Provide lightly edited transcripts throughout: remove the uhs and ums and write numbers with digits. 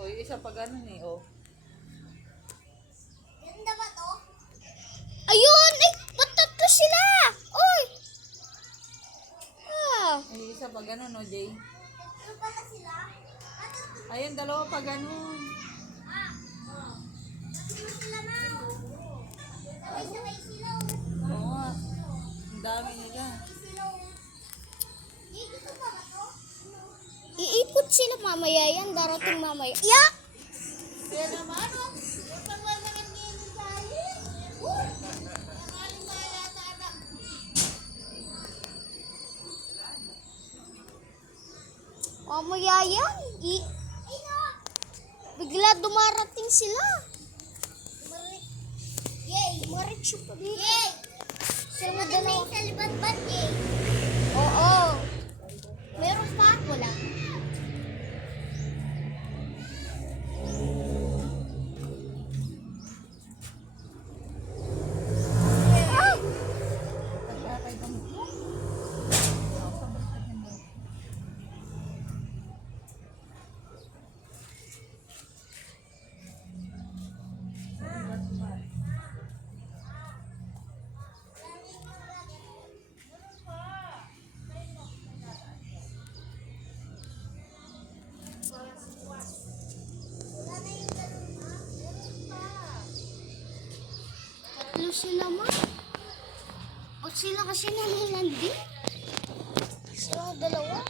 O, yung isa pa ganun eh, oh. Ganda ba to? Ayun! Eh, ba't tatlo sila? Oy! Ah. Yung isa pa ganun, oh, Jay. Ano pala sila? Ayun, dalawa pa ganun. Tatlo sila, ma'am. Sabay-sabay sila. Oo nga. Ang dami nila. Dito pa ba to? Iikot sila mamaya yan. Darating mamaya. Yak! Kaya naman, oh. Mamaya yan. Bigla dumarating sila. Yay! Maritso pa dito. Yay! Sila dalawa. Sa libat-bat, yay! Oo. Meron pa ako lang. Ah! Pagkakay ka mo. Tatlo sila, ma. O sila kasi nalalandi. Sila dalawa.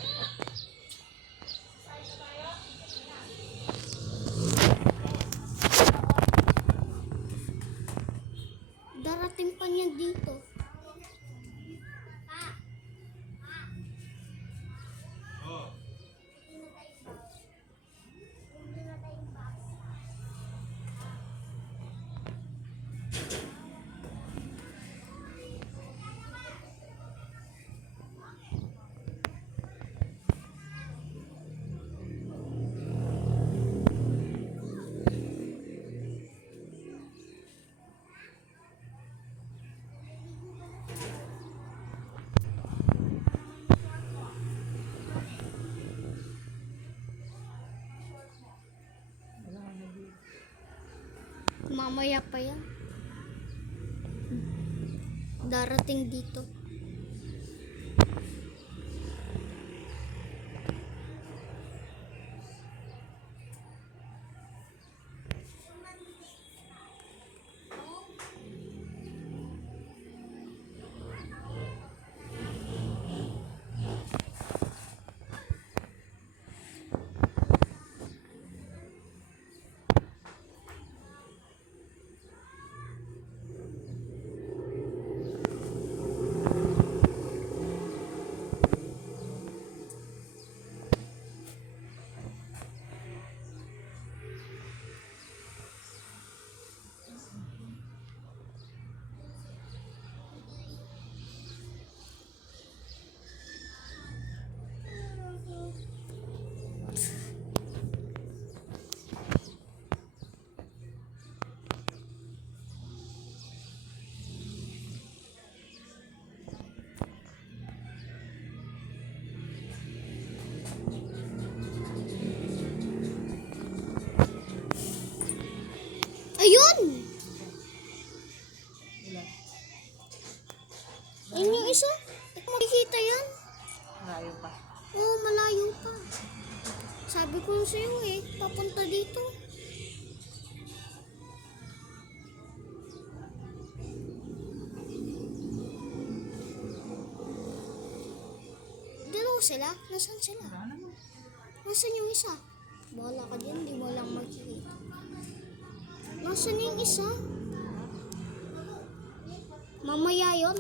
Darating pa niya dito. Mamaya pa yan. Darating dito. Ayun! Ayun yung isa. Makikita yan. Layo pa. Oo, malayo pa. Sabi ko sa'yo eh, papunta dito. Dalawa sila? Nasaan sila? Wala naman. Nasaan yung isa? Bahala ka dyan, di mo lang makikita. Nasaan yung isa? Mamaya yun.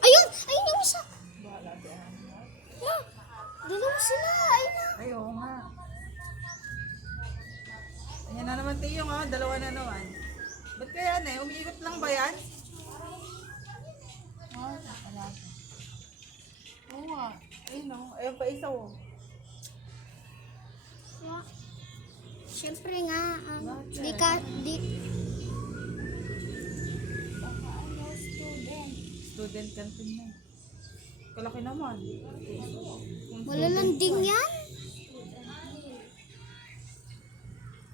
Ayun! Ayun yung isa! Wala dyan. Ma! Dalawa sila! Ayun na! Ay, oo nga. Ayan na naman tayo nga, dalawa na naman. Ba't kaya na eh? Umiikot lang ba yan? Ah, wala. Oo nga. Ayun o. Ayun pa isa o. Ma. Siyempre nga, di, Student canteen na. Kalaki naman. wala landing yan.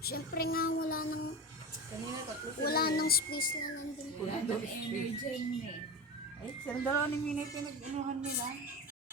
Siyempre nga, Kanina tatlo sila. wala nang space na nandun po. Ay, silang dalawa ni Minay pinag-inuhan nila.